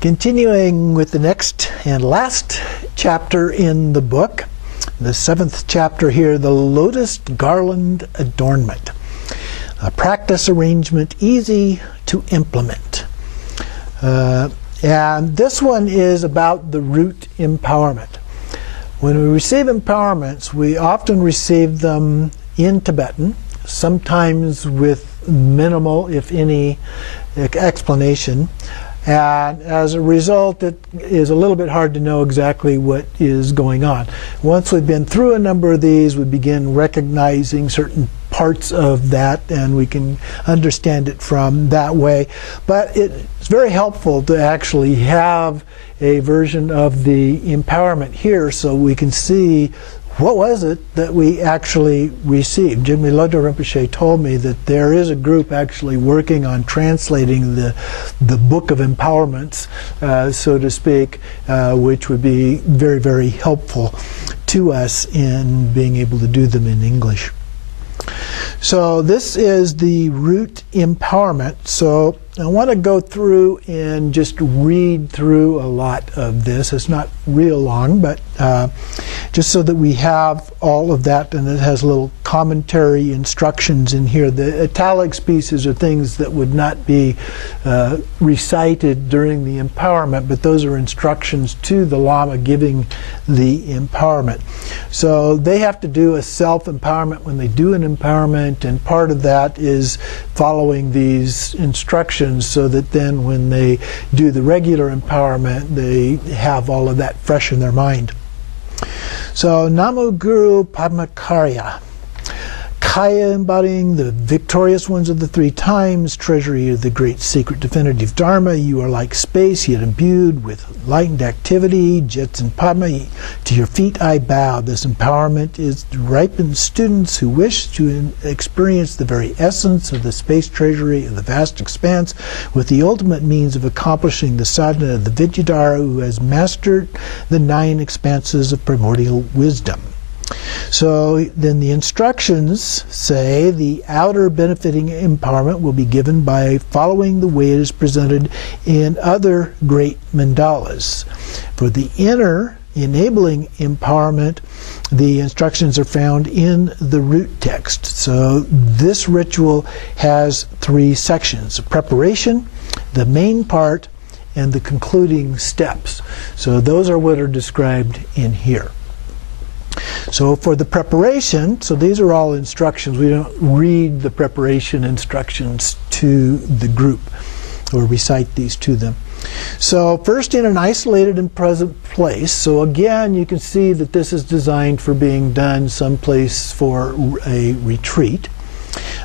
Continuing with the next and last chapter in the book, the 7th chapter here, the Lotus Garland Adornment. A practice arrangement easy to implement. And this one is about the root empowerment. When we receive empowerments, we often receive them in Tibetan, sometimes with minimal, if any, explanation. And as a result, it is a little bit hard to know exactly what is going on. Once we've been through a number of these, we begin recognizing certain parts of that, and we can understand it from that way. But it's very helpful to actually have a version of the empowerment here so we can see what was it that we actually received. Jigme Lodro Rinpoche told me that there is a group actually working on translating the book of empowerments, so to speak, which would be very, very helpful to us in being able to do them in English. So this is the root empowerment. So I want to go through and just read through a lot of this. It's not real long, but just so that we have all of that, and it has little commentary instructions in here. The italics pieces are things that would not be recited during the empowerment, but those are instructions to the Lama giving the empowerment. So they have to do a self-empowerment when they do an empowerment, and part of that is following these instructions so that then when they do the regular empowerment, they have all of that fresh in their mind. So, Namo Guru Padmakarya. Kaya embodying the victorious ones of the three times, treasury of the great secret definitive Dharma. You are like space, yet imbued with lightened activity. Jetson Padma, to your feet I bow. This empowerment is to ripen students who wish to experience the very essence of the space treasury of the vast expanse with the ultimate means of accomplishing the sadhana of the Vidyadhara who has mastered the 9 expanses of primordial wisdom. So then the instructions say the outer benefiting empowerment will be given by following the way it is presented in other great mandalas. For the inner enabling empowerment, the instructions are found in the root text. So this ritual has 3 sections: preparation, the main part, and the concluding steps. So those are what are described in here. So for the preparation, so these are all instructions. We don't read the preparation instructions to the group or recite these to them. So first, in an isolated and present place. So again, you can see that this is designed for being done someplace for a retreat.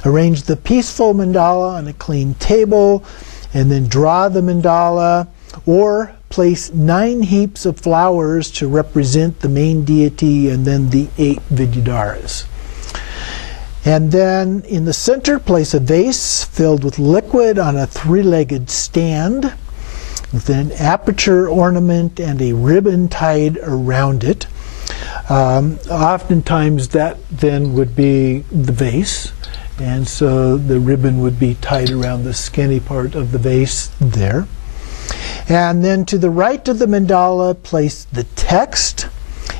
Arrange the peaceful mandala on a clean table, and then draw the mandala, or place 9 heaps of flowers to represent the main deity and then the 8 Vidyadharas. And then in the center, place a vase filled with liquid on a 3-legged stand with an aperture ornament and a ribbon tied around it. Oftentimes that then would be the vase, and so the ribbon would be tied around the skinny part of the vase there. And then to the right of the mandala, place the text.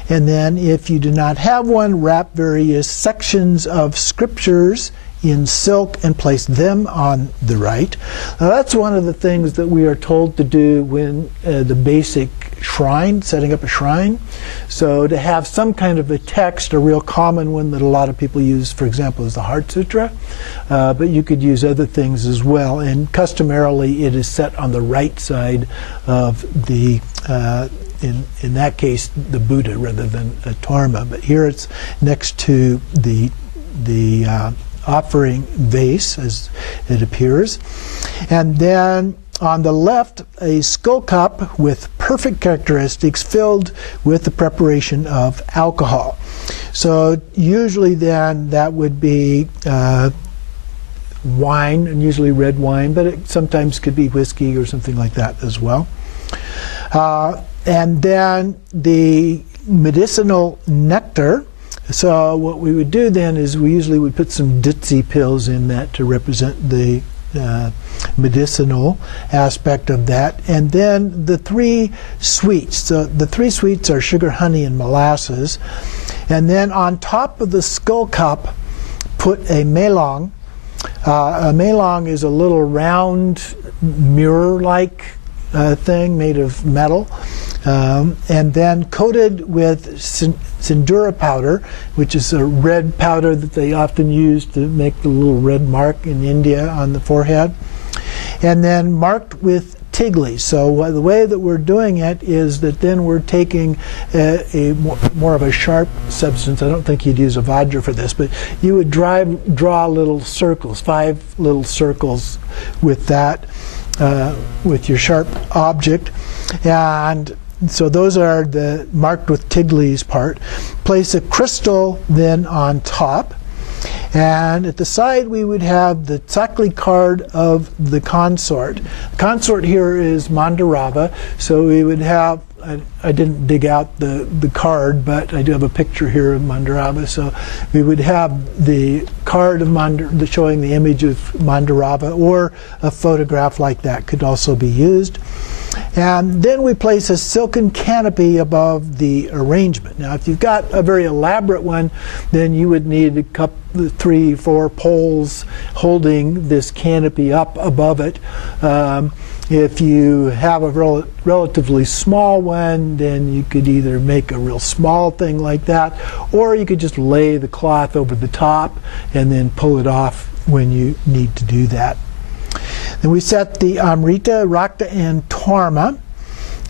And then if you do not have one, wrap various sections of scriptures in silk and place them on the right. Now that's one of the things that we are told to do when the basic shrine, setting up a shrine. So to have some kind of a text, a real common one that a lot of people use, for example, is the Heart Sutra. But you could use other things as well. And customarily, it is set on the right side of the, in that case, the Buddha rather than a Dharma. But here it's next to the offering vase, as it appears. And then on the left, a skull cup with perfect characteristics filled with the preparation of alcohol. So usually then that would be wine, and usually red wine, but it sometimes could be whiskey or something like that as well. And then the medicinal nectar. So what we would do then is we usually would put some ditzi pills in that to represent the medicinal aspect of that. And then the 3 sweets. So the 3 sweets are sugar, honey, and molasses. And then on top of the skull cup, put a melong. A melong is a little round mirror-like thing made of metal. And then coated with sindura powder, which is a red powder that they often use to make the little red mark in India on the forehead. And then marked with tigli. So the way that we're doing it is that then we're taking a more of a sharp substance. I don't think you'd use a vajra for this, but you would draw little circles, 5 little circles with that, with your sharp object. And so those are the marked with tigli's part. Place a crystal then on top. And at the side we would have the Tsakli card of the consort. The consort here is Mandarava, so we would have, I didn't dig out the card, but I do have a picture here of Mandarava. So we would have the card of showing the image of Mandarava, or a photograph like that could also be used. And then we place a silken canopy above the arrangement. Now, if you've got a very elaborate one, then you would need a couple, 3, 4 poles holding this canopy up above it. If you have a relatively small one, then you could either make a real small thing like that, or you could just lay the cloth over the top and then pull it off when you need to do that. Then we set the Amrita, Rakta, and Torma,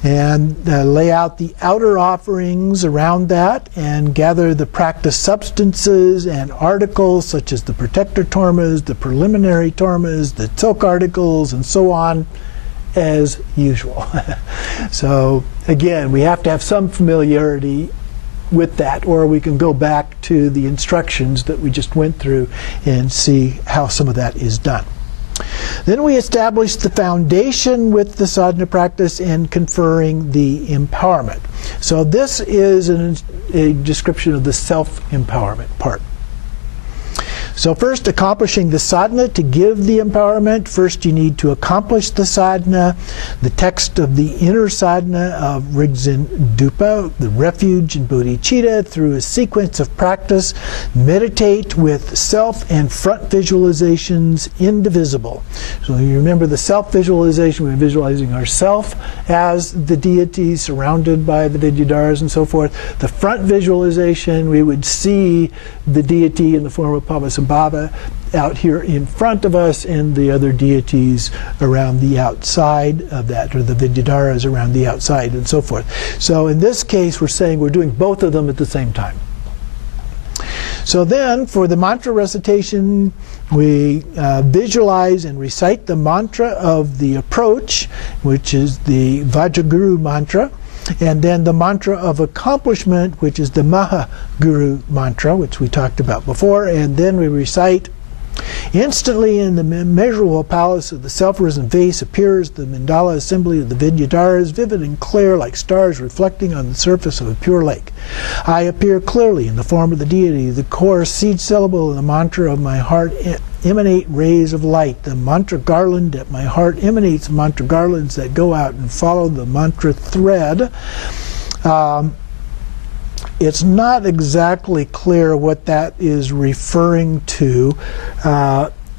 and lay out the outer offerings around that, and gather the practice substances and articles such as the protector tormas, the preliminary tormas, the tilk articles, and so on, as usual. So again, we have to have some familiarity with that, or we can go back to the instructions that we just went through and see how some of that is done. Then we establish the foundation with the sadhana practice and conferring the empowerment. So this is a description of the self-empowerment part. So first, accomplishing the sadhana to give the empowerment. First, you need to accomplish the sadhana. The text of the inner sadhana of Rigdzin Dupa, the refuge in Bodhichitta, through a sequence of practice, meditate with self and front visualizations indivisible. So you remember the self-visualization, we're visualizing ourself as the deity surrounded by the Vidyadharas and so forth. The front visualization, we would see the deity in the form of Pavasambhava out here in front of us, and the other deities around the outside of that, or the Vidyadharas around the outside, and so forth. So in this case, we're saying we're doing both of them at the same time. So then, for the mantra recitation, we visualize and recite the mantra of the approach, which is the Vajraguru mantra, and then the mantra of accomplishment, which is the Mahaguru mantra, which we talked about before, and then we recite, instantly in the immeasurable palace of the self-risen vase appears the mandala assembly of the Vidyadharas, vivid and clear like stars reflecting on the surface of a pure lake. I appear clearly in the form of the deity. The core seed syllable of the mantra of my heart emanate rays of light. The mantra garland at my heart emanates mantra garlands that go out and follow the mantra thread. It's not exactly clear what that is referring to.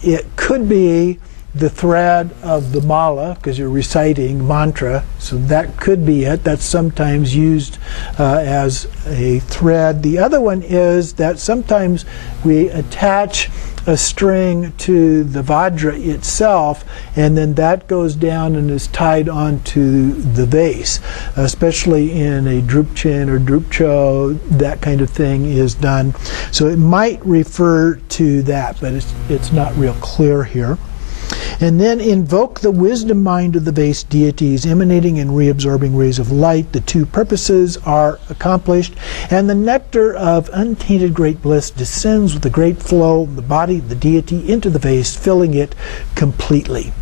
It could be the thread of the mala, because you're reciting mantra, so that could be it. That's sometimes used as a thread. The other one is that sometimes we attach a string to the vajra itself, and then that goes down and is tied onto the vase, especially in a drupchen or drupcho. That kind of thing is done. So it might refer to that, but it's not real clear here. And then invoke the wisdom mind of the vase deities, emanating and reabsorbing rays of light. The two purposes are accomplished, and the nectar of untainted great bliss descends with a great flow of the body of the deity into the vase, filling it completely.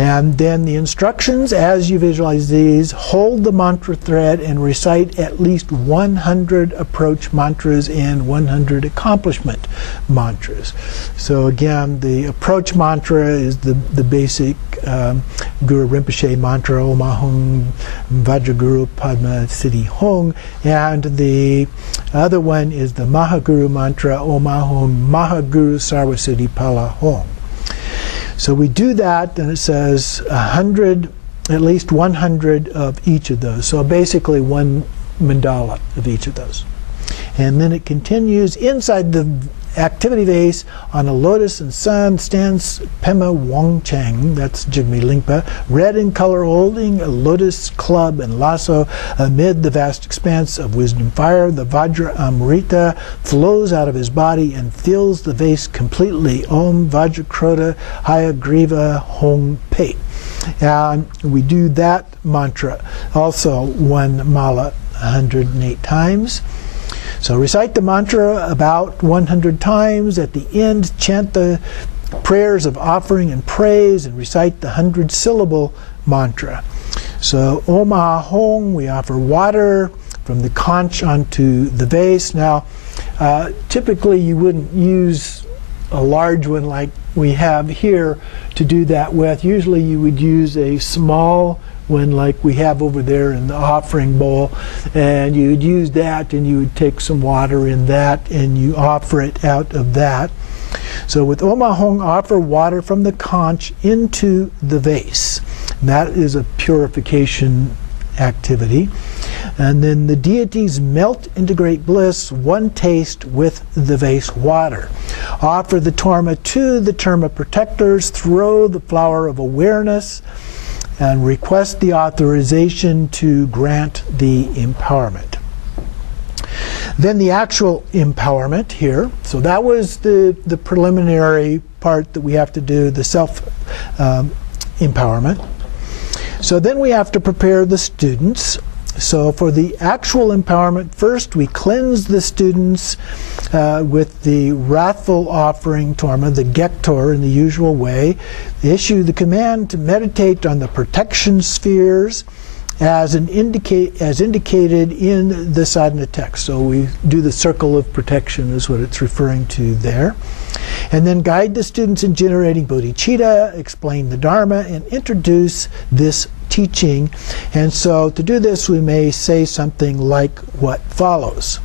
And then the instructions, as you visualize these, hold the mantra thread and recite at least 100 approach mantras and 100 accomplishment mantras. So again, the approach mantra is the basic Guru Rinpoche mantra, Om Ahung Vajraguru Padma Siddhi Hung, and the other one is the Mahaguru mantra, Om Ahung Mahaguru Sarva Siddhi Pala Hung. So we do that, and it says 100, at least 100 of each of those. So basically one mandala of each of those. And then it continues inside the activity vase on a lotus and sun stands Pema Wangchang, that's Jigme Lingpa, red in color, holding a lotus club and lasso amid the vast expanse of wisdom fire. The Vajra Amrita flows out of his body and fills the vase completely. Om Vajrakrota Hayagriva Hong Pe. And we do that mantra also one mala 108 times. So recite the mantra about 100 times. At the end, chant the prayers of offering and praise and recite the 100-syllable mantra. So Om Ahong, we offer water from the conch onto the vase. Now, typically you wouldn't use a large one like we have here to do that with. Usually you would use a small one like we have over there in the offering bowl, and you would use that, and you would take some water in that and you offer it out of that. So with Om Ahong, offer water from the conch into the vase. And that is a purification activity. And then the deities melt into great bliss, one taste with the vase water. Offer the torma to the terma protectors, throw the flower of awareness, and request the authorization to grant the empowerment. Then the actual empowerment here. So that was the preliminary part that we have to do, the self-empowerment. So then we have to prepare the students. So for the actual empowerment, first we cleanse the students with the wrathful offering torma, the gektor, in the usual way. Issue the command to meditate on the protection spheres as indicated in the sadhana text. So we do the circle of protection is what it's referring to there. And then guide the students in generating bodhicitta, explain the Dharma, and introduce this teaching. And so to do this, we may say something like what follows.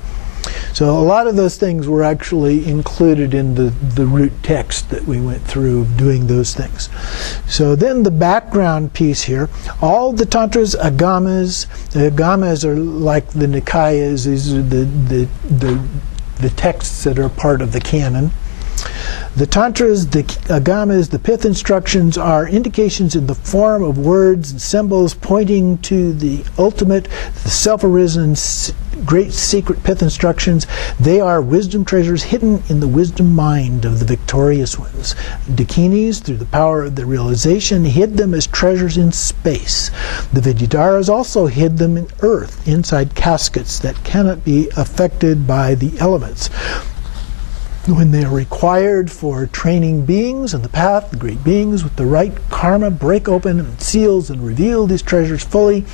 So a lot of those things were actually included in the root text that we went through doing those things. So then the background piece here, all the tantras, agamas, the agamas are like the nikayas, these are the texts that are part of the canon. The tantras, the agamas, the pith instructions are indications in the form of words and symbols pointing to the ultimate, the self-arisen, great secret pith instructions. They are wisdom treasures hidden in the wisdom mind of the victorious ones. Dakinis, through the power of the realization, hid them as treasures in space. The Vidyadharas also hid them in earth, inside caskets that cannot be affected by the elements. When they are required for training beings in the path, the great beings with the right karma break open and seals and reveal these treasures fully.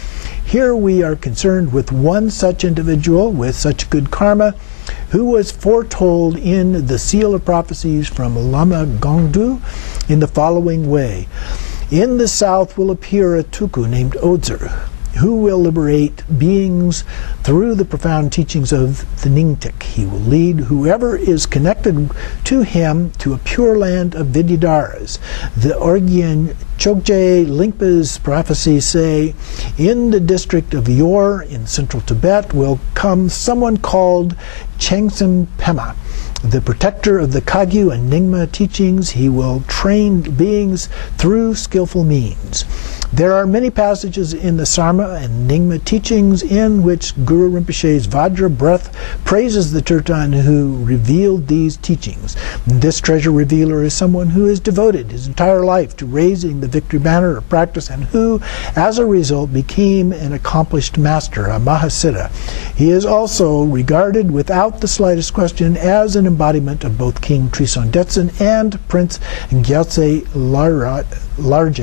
Here we are concerned with one such individual with such good karma who was foretold in the seal of prophecies from Lama Gongdu in the following way. In the south will appear a Tuku named Odzer, who will liberate beings through the profound teachings of the Ningtik. He will lead whoever is connected to him to a pure land of Vidyadharas. The Orgyen Chokje Lingpa's prophecies say, in the district of Yor in central Tibet will come someone called Chengsen Pema, the protector of the Kagyu and Nyingma teachings. He will train beings through skillful means. There are many passages in the Sarma and Nyingma teachings in which Guru Rinpoche's Vajra breath praises the Turtan who revealed these teachings. This treasure revealer is someone who has devoted his entire life to raising the victory banner of practice and who, as a result, became an accomplished master, a Mahasiddha. He is also regarded without the slightest question as an embodiment of both King Trisong Detsen and Prince Gyaltse large,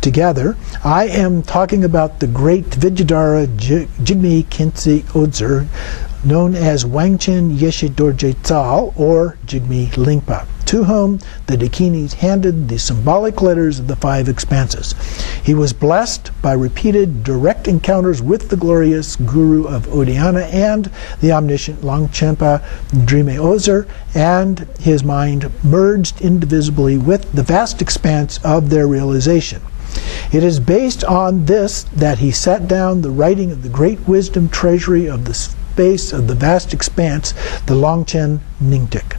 together. I am talking about the great Vidyadhara Jigme Khyentse Odzur, known as Wangchen Yeshe Dorje Tsal, or Jigme Lingpa, to whom the Dakinis handed the symbolic letters of the 5 expanses. He was blessed by repeated direct encounters with the glorious Guru of Odhyana and the omniscient Longchenpa Drime Ozer, and his mind merged indivisibly with the vast expanse of their realization. It is based on this that he set down the writing of the great wisdom treasury of the space of the vast expanse, the Longchen Ningtik.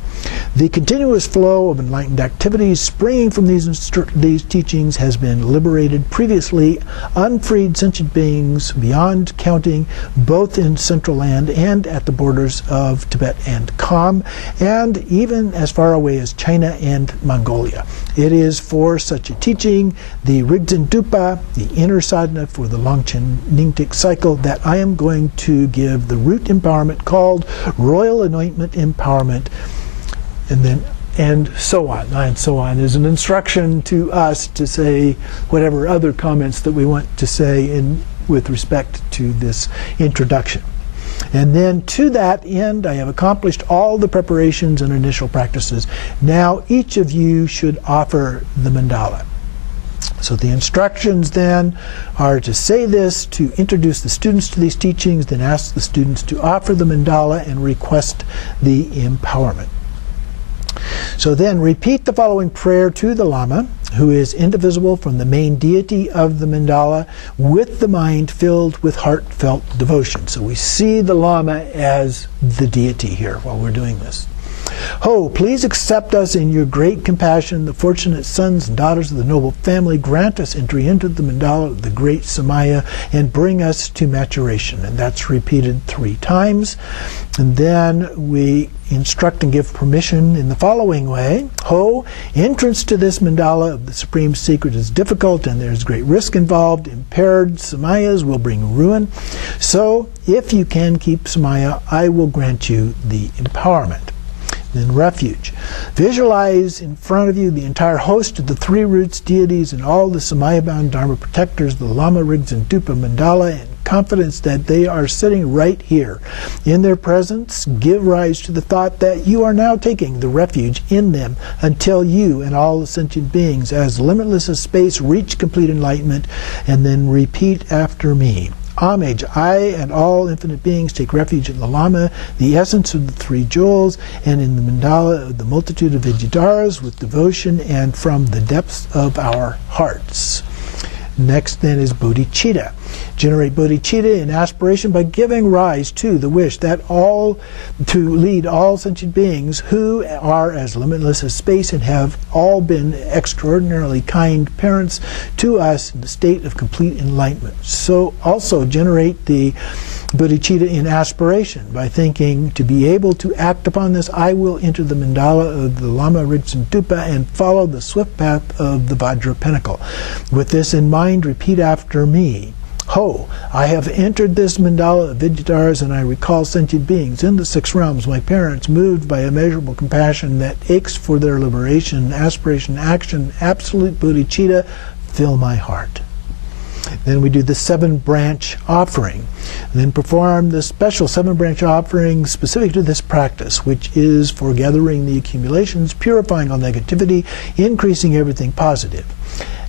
The continuous flow of enlightened activities springing from these teachings has been liberated previously unfreed sentient beings beyond counting, both in Central Land and at the borders of Tibet and Kham, and even as far away as China and Mongolia. It is for such a teaching, the Rigdzin Dupa, the inner sadhana for the Longchen Ningtik cycle, that I am going to give the root empowerment called Royal Anointment Empowerment, and so on. And so on is an instruction to us to say whatever other comments that we want to say with respect to this introduction. And then to that end, I have accomplished all the preparations and initial practices. Now each of you should offer the mandala. So the instructions then are to say this, to introduce the students to these teachings, then ask the students to offer the mandala and request the empowerment. So then repeat the following prayer to the Lama, who is indivisible from the main deity of the mandala, with the mind filled with heartfelt devotion. So we see the Lama as the deity here while we're doing this. Ho, please accept us in your great compassion, the fortunate sons and daughters of the noble family. Grant us entry into the mandala of the great Samaya and bring us to maturation. And that's repeated 3 times. And then we instruct and give permission in the following way. Ho, entrance to this mandala of the supreme secret is difficult and there's great risk involved. Impaired samayas will bring ruin. So if you can keep samaya, I will grant you the empowerment. Then refuge. Visualize in front of you the entire host of the 3 roots deities and all the Samaya-bound Dharma protectors, the Lama Rigdzin Dupa mandala, and confidence that they are sitting right here. In their presence, give rise to the thought that you are now taking the refuge in them until you and all the sentient beings, as limitless as space, reach complete enlightenment, and then repeat after me. Homage, I and all infinite beings take refuge in the Lama, the essence of the 3 jewels, and in the mandala of the multitude of Vidyadharas with devotion and from the depths of our hearts. Next then is Bodhichitta. Generate Bodhichitta in aspiration by giving rise to the wish that to lead all sentient beings who are as limitless as space and have all been extraordinarily kind parents to us in the state of complete enlightenment. So also generate the Bodhichitta in aspiration by thinking, to be able to act upon this, I will enter the mandala of the Lama Rigdzin Dupa and follow the swift path of the Vajra Pinnacle. With this in mind, repeat after me. Ho, I have entered this mandala of Vidyadharas, and I recall sentient beings in the 6 realms, my parents, moved by immeasurable compassion that aches for their liberation, aspiration, action, absolute bodhicitta, fill my heart. Then we do the 7-branch offering. And then perform the special 7-branch offering specific to this practice, which is for gathering the accumulations, purifying all negativity, increasing everything positive.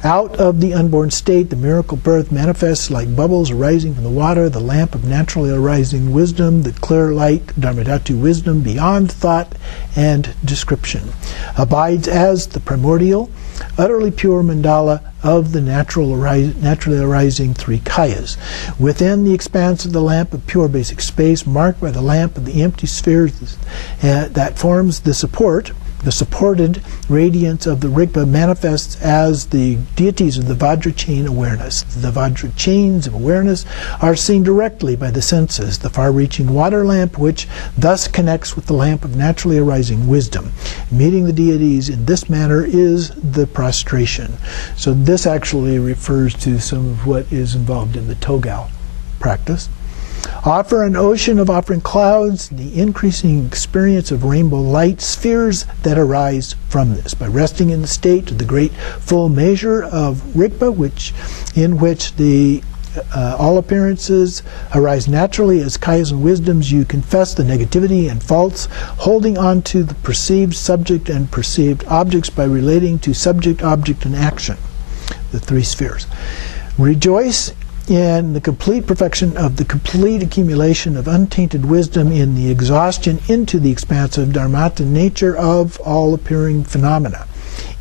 Out of the unborn state, the miracle birth manifests like bubbles arising from the water, the lamp of naturally arising wisdom, the clear light, Dharmadhatu wisdom, beyond thought and description. Abides as the primordial, utterly pure mandala of the naturally arising 3 kayas. Within the expanse of the lamp of pure basic space, marked by the lamp of the empty spheres that forms the supported radiance of the Rigpa manifests as the deities of the Vajra chain awareness. The Vajra chains of awareness are seen directly by the senses, the far-reaching water lamp, which thus connects with the lamp of naturally arising wisdom. Meeting the deities in this manner is the prostration. So this actually refers to some of what is involved in the Togao practice. Offer an ocean of offering clouds, the increasing experience of rainbow light spheres that arise from this. By resting in the state of the great full measure of Rigpa, in which the all appearances arise naturally as kayas and wisdoms, you confess the negativity and faults, holding on to the perceived subject and perceived objects by relating to subject, object, and action, the three spheres. Rejoice in the complete perfection of the complete accumulation of untainted wisdom in the exhaustion into the expansive dharmata nature of all appearing phenomena,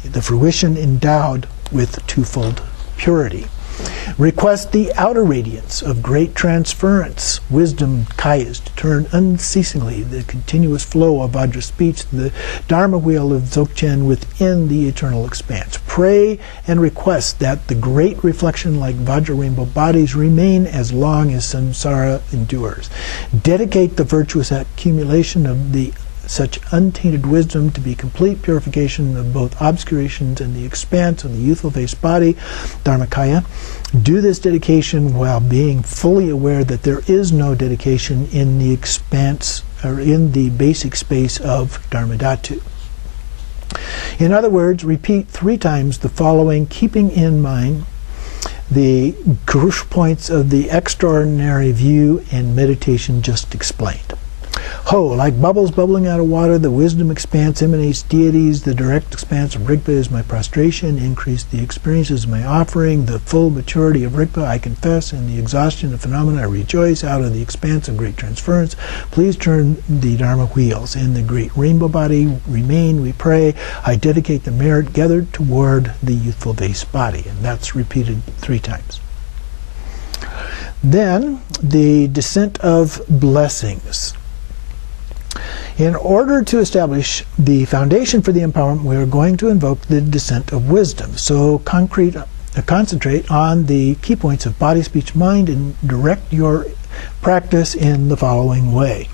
the fruition endowed with twofold purity. Request the outer radiance of great transference, wisdom, kayas, to turn unceasingly the continuous flow of Vajra speech, the Dharma wheel of Dzogchen within the eternal expanse. Pray and request that the great reflection like Vajra rainbow bodies remain as long as samsara endures. Dedicate the virtuous accumulation of such untainted wisdom to be complete purification of both obscurations and the expanse of the youthful face body, Dharmakaya. Do this dedication while being fully aware that there is no dedication in the expanse or in the basic space of Dharmadhatu. In other words, repeat 3 times the following, keeping in mind the crucial points of the extraordinary view and meditation just explained. Ho, like bubbles bubbling out of water, the wisdom expanse emanates deities. The direct expanse of Rigpa is my prostration. Increase the experiences of my offering. The full maturity of Rigpa I confess. In the exhaustion of phenomena I rejoice. Out of the expanse of great transference, please turn the Dharma wheels. In the great rainbow body remain, we pray. I dedicate the merit gathered toward the youthful vase body. And that's repeated 3 times. Then, the descent of blessings. In order to establish the foundation for the empowerment, we are going to invoke the descent of wisdom. So concentrate on the key points of body, speech, mind, and direct your practice in the following way.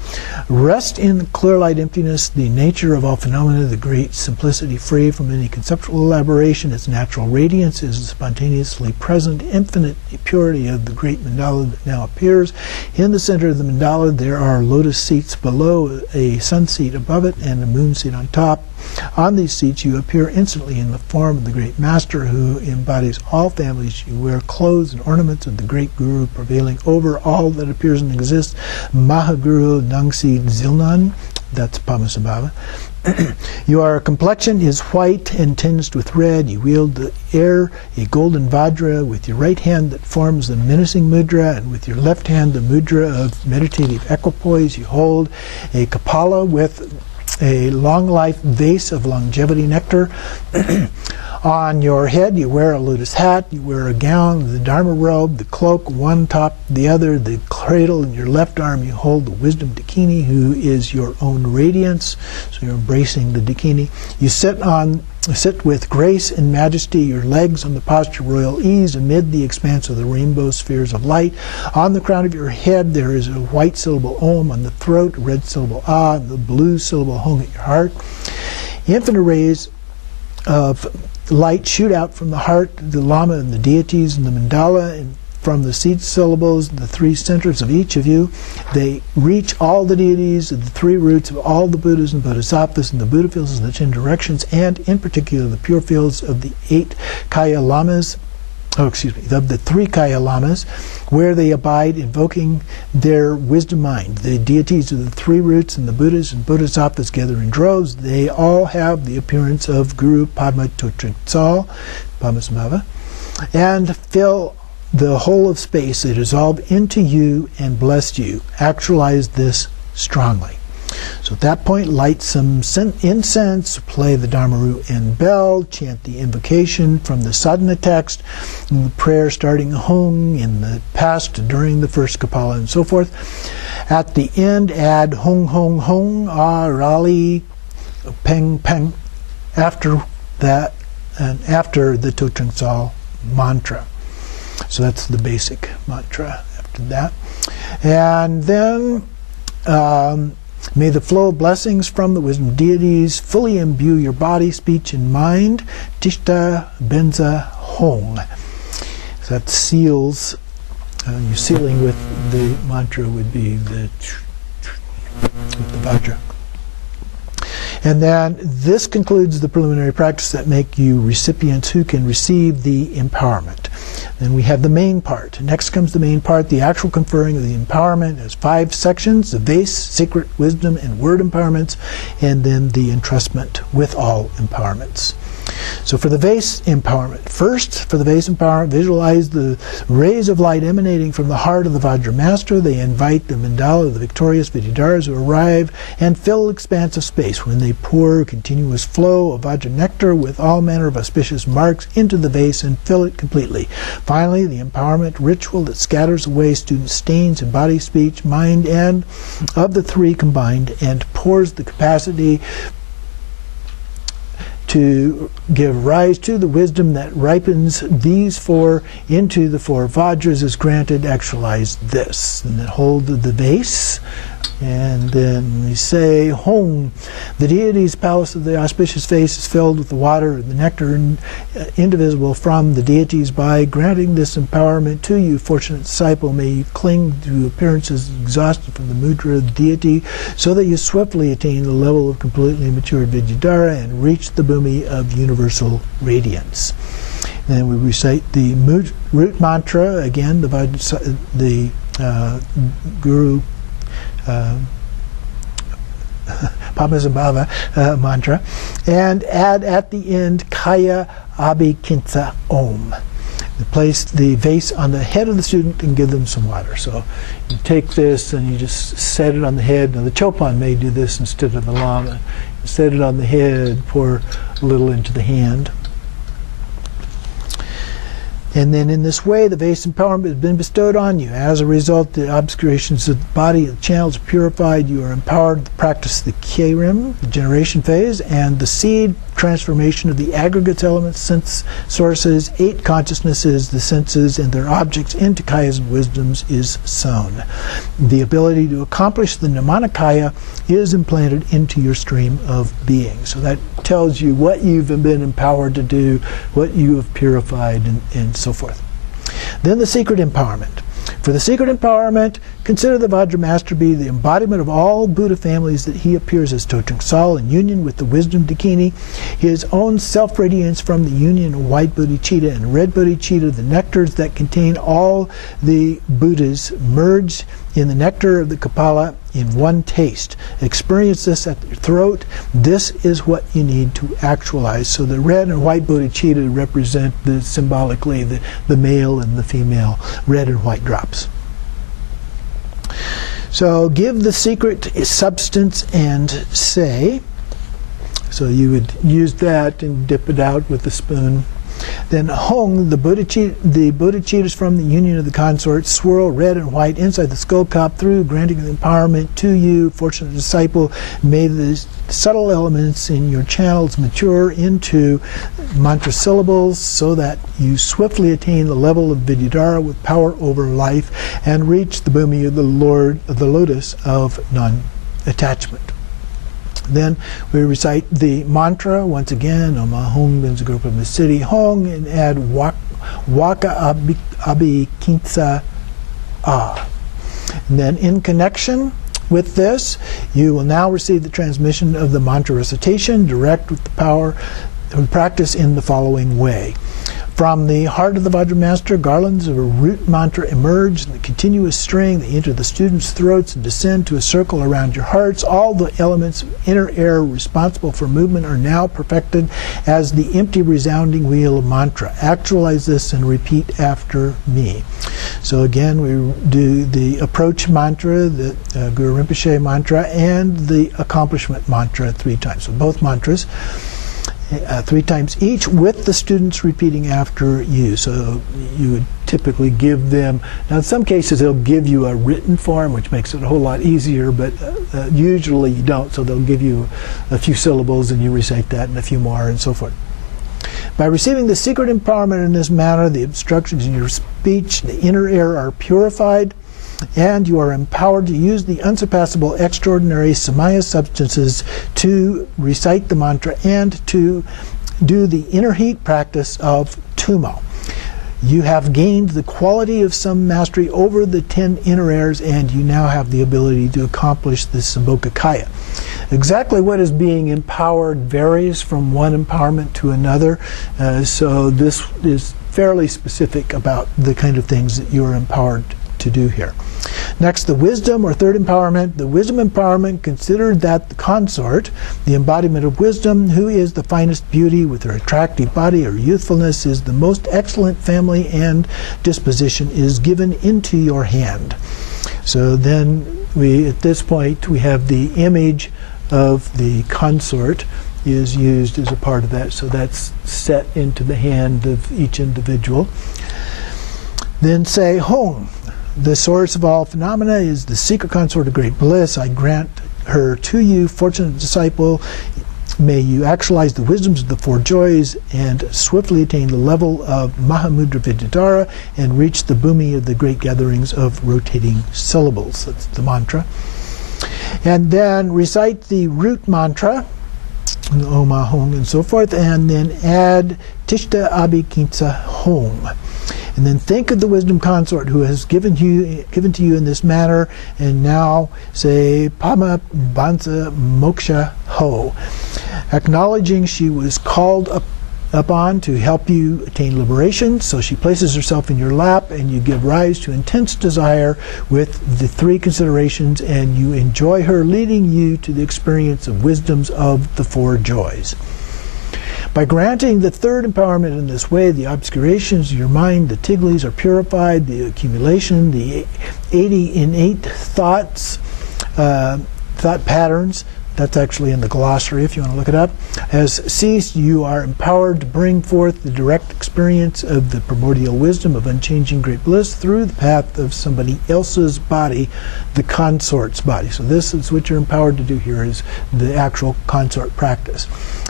Rest in clear light emptiness, the nature of all phenomena, the great simplicity free from any conceptual elaboration. Its natural radiance is the spontaneously present infinite purity of the great mandala that now appears. In the center of the mandala there are lotus seats below, a sun seat above it, and a moon seat on top. On these seats you appear instantly in the form of the great master who embodies all families. You wear clothes and ornaments of the great guru prevailing over all that appears and exists. Mahaguru Nangsi Zilnan, that's Pamasambhava. Your complexion is white and tinged with red. You wield the air, a golden vajra, with your right hand that forms the menacing mudra, and with your left hand the mudra of meditative equipoise. You hold a kapala with a long life vase of longevity nectar. On your head you wear a lotus hat, you wear a gown, the dharma robe, the cloak, one top the other, the cradle. In your left arm you hold the wisdom dakini, who is your own radiance, so you're embracing the dakini. You sit with grace and majesty, your legs on the posture of royal ease amid the expanse of the rainbow spheres of light. On the crown of your head there is a white syllable Om, on the throat a red syllable Ah, and the blue syllable Hong at your heart. Infinite rays of light shoot out from the heart, the Lama and the deities and the mandala, and from the seed syllables, the 3 centers of each of you. They reach all the deities of the 3 roots of all the Buddhas and Bodhisattvas and the Buddha fields of the 10 directions, and in particular the pure fields of the 8 Kaya Lamas, of the 3 Kaya Lamas, where they abide, invoking their wisdom mind. The deities of the 3 roots and the Buddhas and Bodhisattvas gather in droves. They all have the appearance of Guru Padma Totritsal, Pamasambhava, and fill the whole of space. They dissolve into you and bless you. Actualize this strongly. So at that point, light some incense, play the Dharmaru and bell, chant the invocation from the sadhana text, and the prayer starting Hong in the past, during the first Kapala, and so forth. At the end, add Hong Hong Hong, Ah Rali, Peng Peng, after that, and after the Totrungsal mantra. So that's the basic mantra after that. And then may the flow of blessings from the wisdom deities fully imbue your body, speech, and mind. Tishta Benza Hong. So that seals Your sealing with the mantra would be with the Vajra. And then this concludes the preliminary practice that make you recipients who can receive the empowerment. Then we have the main part. Next comes the main part, the actual conferring of the empowerment. There's 5 sections: the vase, secret, wisdom, and word empowerments, and then the entrustment with all empowerments. So for the vase empowerment, first, for the vase empowerment, visualize the rays of light emanating from the heart of the Vajra Master. They invite the mandala of the victorious Vidyadharas to arrive and fill expanse of space when they pour a continuous flow of Vajra nectar with all manner of auspicious marks into the vase and fill it completely. Finally, the empowerment ritual that scatters away student stains in body, speech, mind, and of the 3 combined, and pours the capacity to give rise to the wisdom that ripens these 4 into the 4 Vajras is granted. Actualize this. And then hold the vase. And then we say, Hong, the deity's palace of the auspicious vase is filled with the water and the nectar indivisible from the deities. By granting this empowerment to you, fortunate disciple, may you cling to appearances exhausted from the mudra of the deity, so that you swiftly attain the level of completely matured Vidyadhara and reach the bhumi of universal radiance. And then we recite the root mantra, again, the Guru Pamazambhava mantra, and add at the end Kaya Abhikintha Om. Place the vase on the head of the student and give them some water. So you take this and you just set it on the head. Now the Chopan may do this instead of the Lama. You set it on the head, pour a little into the hand. And then in this way, the vase empowerment has been bestowed on you. As a result, the obscurations of the body, the channels are purified. You are empowered to practice the Kairim, the generation phase, and the seed transformation of the aggregate elements, sense sources, 8 consciousnesses, the senses, and their objects into Kayas and wisdoms is sown. The ability to accomplish the Namanikaya is implanted into your stream of being. So that tells you what you've been empowered to do, what you have purified, and so forth. Then the secret empowerment. For the secret empowerment, consider the Vajra Master be the embodiment of all Buddha families, that he appears as Totung Sal in union with the wisdom Dakini, his own self-radiance from the union of white Bodhichitta and red Bodhichitta, the nectars that contain all the Buddhas merged in the nectar of the Kapala in one taste. Experience this at your throat. This is what you need to actualize. So the red and white Bodhichitta represent symbolically the male and the female red and white drops. So give the secret substance and say. So you would use that and dip it out with a spoon. Then Hong, the Bodhicittas from the union of the consorts, swirl red and white inside the skull cup through, granting the empowerment to you, fortunate disciple. May the subtle elements in your channels mature into mantra syllables, so that you swiftly attain the level of Vidyadhara with power over life and reach the bhumi of the Lord of the Lotus of non-attachment. Then we recite the mantra once again, Om Hong Benzagrupa of the city, Hong, and add Waka Abhikintha Ah. And then in connection with this, you will now receive the transmission of the mantra recitation direct with the power of practice in the following way. From the heart of the Vajra Master, garlands of a root mantra emerge in the continuous string. They enter the students' throats and descend to a circle around your hearts. All the elements of inner air responsible for movement are now perfected as the empty resounding wheel of mantra. Actualize this and repeat after me. So again, we do the approach mantra, the Guru Rinpoche mantra, and the accomplishment mantra 3 times. So both mantras. 3 times each, with the students repeating after you. So you would typically give them, now in some cases they'll give you a written form, which makes it a whole lot easier, but usually you don't, so they'll give you a few syllables and you recite that and a few more and so forth. By receiving the secret empowerment in this manner, the obstructions in your speech, the inner air are purified, and you are empowered to use the unsurpassable, extraordinary Samaya substances to recite the mantra and to do the inner heat practice of Tumo. you have gained the quality of some mastery over the 10 inner airs, and you now have the ability to accomplish the Sambhogakaya. Exactly what is being empowered varies from one empowerment to another, so this is fairly specific about the kind of things that you are empowered to do here. Next, the wisdom or third empowerment. The wisdom empowerment considered that the consort, the embodiment of wisdom, who is the finest beauty with her attractive body or youthfulness, is the most excellent family and disposition, is given into your hand. So then at this point, we have the image of the consort is used as a part of that. So that's set into the hand of each individual. Then say home. The source of all phenomena is the secret consort of great bliss. I grant her to you, fortunate disciple. May you actualize the wisdoms of the four joys and swiftly attain the level of Mahamudra Vidyadhara and reach the bhumi of the great gatherings of rotating syllables. That's the mantra. And then recite the root mantra, Om Ahong and so forth, and then add Tishta Abhikintsa Home. And then think of the wisdom consort who has given to you in this manner, and now say Pama Bansa Moksha Ho, acknowledging she was called upon to help you attain liberation. So she places herself in your lap, and you give rise to intense desire with the three considerations, and you enjoy her leading you to the experience of wisdoms of the four joys. By granting the third empowerment in this way, the obscurations of your mind, the tiglis, are purified, the accumulation, the 80 innate thoughts, thought patterns, that's actually in the glossary if you want to look it up, has ceased. You are empowered to bring forth the direct experience of the primordial wisdom of unchanging great bliss through the path of somebody else's body, the consort's body. So this is what you're empowered to do here, is the actual consort practice.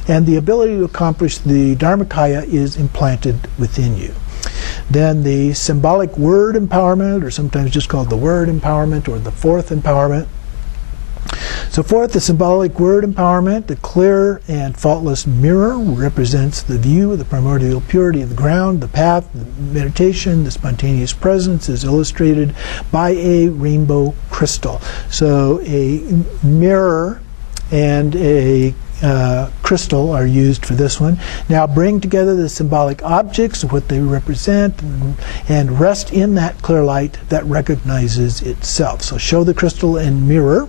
And the ability to accomplish the Dharmakaya is implanted within you. Then the symbolic word empowerment, or sometimes just called the word empowerment, or the fourth empowerment. So fourth, the symbolic word empowerment, the clear and faultless mirror, represents the view of the primordial purity of the ground, the path, the meditation, the spontaneous presence is illustrated by a rainbow crystal. So a mirror and a crystal are used for this one. Now bring together the symbolic objects, what they represent, and rest in that clear light that recognizes itself. So show the crystal and mirror,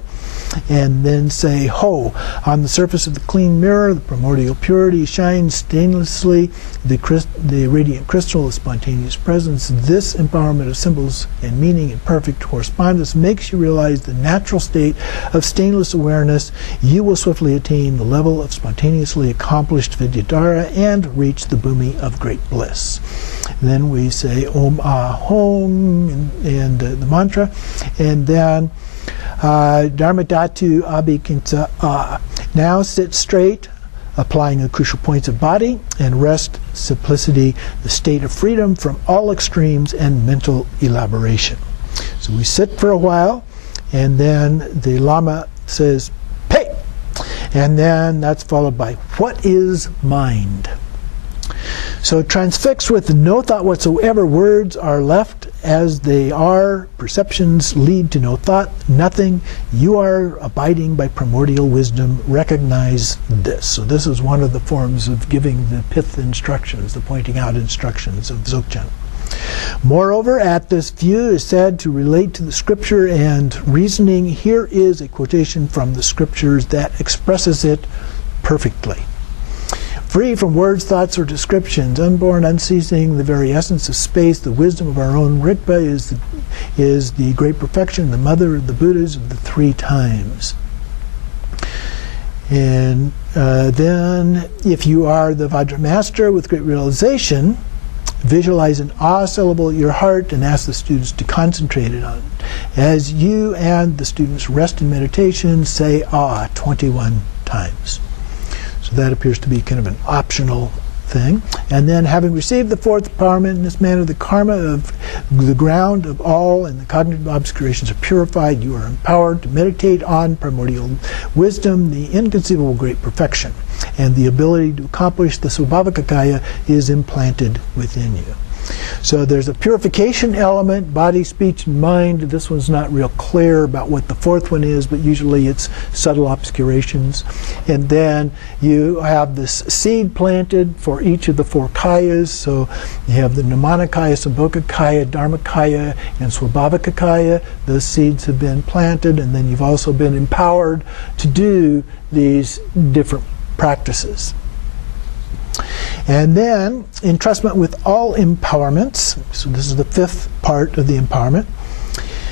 and then say ho. On the surface of the clean mirror, the primordial purity shines stainlessly. The radiant crystal of spontaneous presence. This empowerment of symbols and meaning in perfect correspondence makes you realize the natural state of stainless awareness. You will swiftly attain the level of spontaneously accomplished Vidyadhara and reach the bhumi of great bliss. Then we say Om Ahong and the mantra, and then Dharmadhatu Abhikintsa Ah. Now sit straight, applying the crucial points of body, and rest, simplicity, the state of freedom from all extremes and mental elaboration. So we sit for a while, and then the Lama says, Pei! And then that's followed by, what is mind? So transfixed with no thought whatsoever, words are left as they are. Perceptions lead to no thought, nothing. You are abiding by primordial wisdom. Recognize this. So this is one of the forms of giving the pith instructions, the pointing out instructions of Dzogchen. Moreover, at this view is said to relate to the scripture and reasoning. Here is a quotation from the scriptures that expresses it perfectly. Free from words, thoughts, or descriptions, unborn, unceasing, the very essence of space, the wisdom of our own Rigpa is the great perfection, the mother of the Buddhas of the three times. And then, if you are the Vajra Master with great realization, visualize an ah syllable at your heart and ask the students to concentrate it on it. As you and the students rest in meditation, say ah 21 times. So that appears to be kind of an optional thing. And then, having received the fourth empowerment in this manner, the karma of the ground of all and the cognitive obscurations are purified. You are empowered to meditate on primordial wisdom, the inconceivable great perfection. And the ability to accomplish the Svabhavakakaya is implanted within you. So there's a purification element, body, speech, and mind. This one's not real clear about what the fourth one is, but usually it's subtle obscurations. And then you have this seed planted for each of the four kayas. So you have the Nirmanakaya, Sambhogakaya, Dharmakaya, and Swabhavakaya. Those seeds have been planted, and then you've also been empowered to do these different practices. And then, entrustment with all empowerments. So this is the fifth part of the empowerment.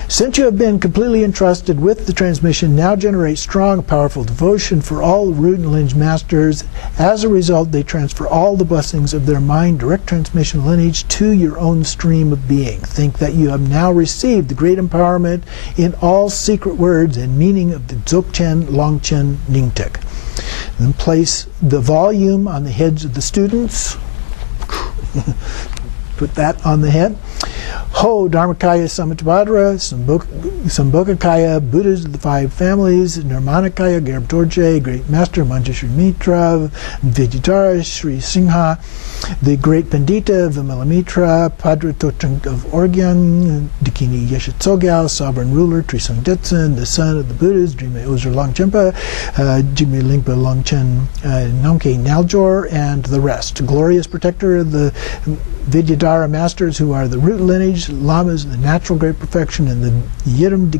Since you have been completely entrusted with the transmission, now generate strong, powerful devotion for all root and lineage masters. As a result, they transfer all the blessings of their mind, direct transmission lineage, to your own stream of being. Think that you have now received the great empowerment in all secret words and meaning of the Dzogchen, Longchen, Ningtek. Then place the volume on the heads of the students. Put that on the head. Ho, Dharmakaya, Samattabhadra, Sambhogakaya, Buddhas of the five families, Nirmanakaya, Garb Dorje, Great Master, Manjushri Mitra, Vidyadharas, Sri Singha, the Great Pandita, Vimalamitra, Padre Totrang of Orgyan, Dakini Yeshitsogao, Sovereign Ruler, Trisang Detsen, the son of the Buddhas, Drime Ozer Longchenpa, Jigme Lingpa Longchen Namke Naljor, and the rest. Glorious protector of the Vidyadhara masters, who are the root lineage, lamas, the natural great perfection, and the Yidam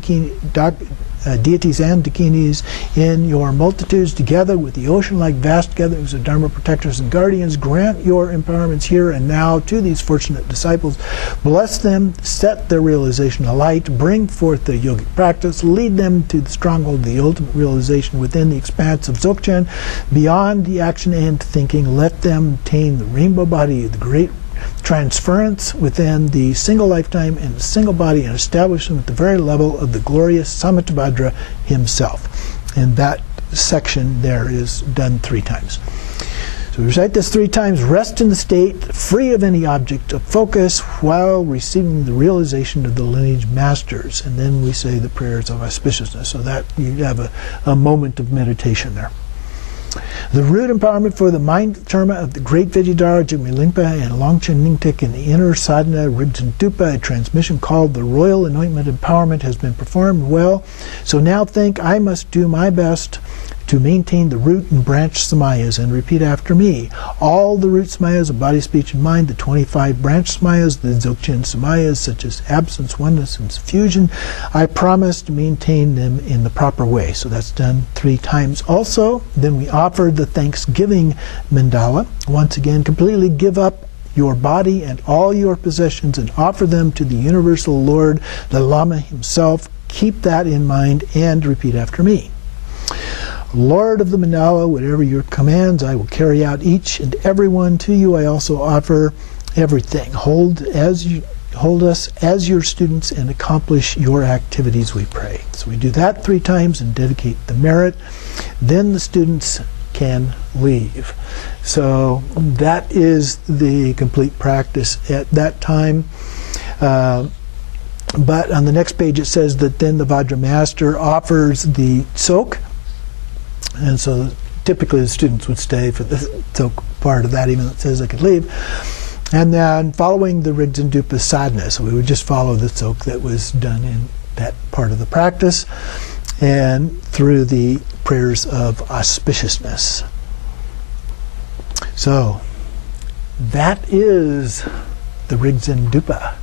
deities and dakinis in your multitudes, together with the ocean-like vast gatherings of Dharma protectors and guardians, grant your empowerments here and now to these fortunate disciples. Bless them, set their realization alight, bring forth their yogic practice, lead them to the stronghold of the ultimate realization within the expanse of Dzogchen, beyond the action and thinking. Let them attain the rainbow body of the great transference within the single lifetime and the single body, and establish them at the very level of the glorious Samattabhadra himself. And that section there is done 3 times. So we recite this 3 times. Rest in the state, free of any object of focus, while receiving the realization of the lineage masters. And then we say the prayers of auspiciousness, so that you have a moment of meditation there. The root empowerment for the mind dharma of the great Vidyadhara, Jigme Lingpa, and Longchen Ningtek in the inner sadhana, Rigdzin Dupa, a transmission called the Royal Anointment Empowerment, has been performed well. So now think, I must do my best to maintain the root and branch samayas, and repeat after me. All the root samayas of body, speech, and mind, the 25 branch samayas, the Dzogchen samayas, such as absence, oneness, and fusion, I promise to maintain them in the proper way. So that's done 3 times also. Then we offer the Thanksgiving mandala. Once again, completely give up your body and all your possessions and offer them to the universal Lord, the Lama himself. Keep that in mind and repeat after me. Lord of the mandala, whatever your commands, I will carry out each and every one to you. I also offer everything. Hold us as your students and accomplish your activities, we pray. So we do that 3 times and dedicate the merit. Then the students can leave. So that is the complete practice at that time. But on the next page it says that then the Vajra Master offers the tsok. And so typically the students would stay for the tsok part of that, even though it says they could leave. And then following the Rigdzin Dupa sadhana, so we would just follow the tsok that was done in that part of the practice, and through the prayers of auspiciousness. So that is the Rigdzin Dupa.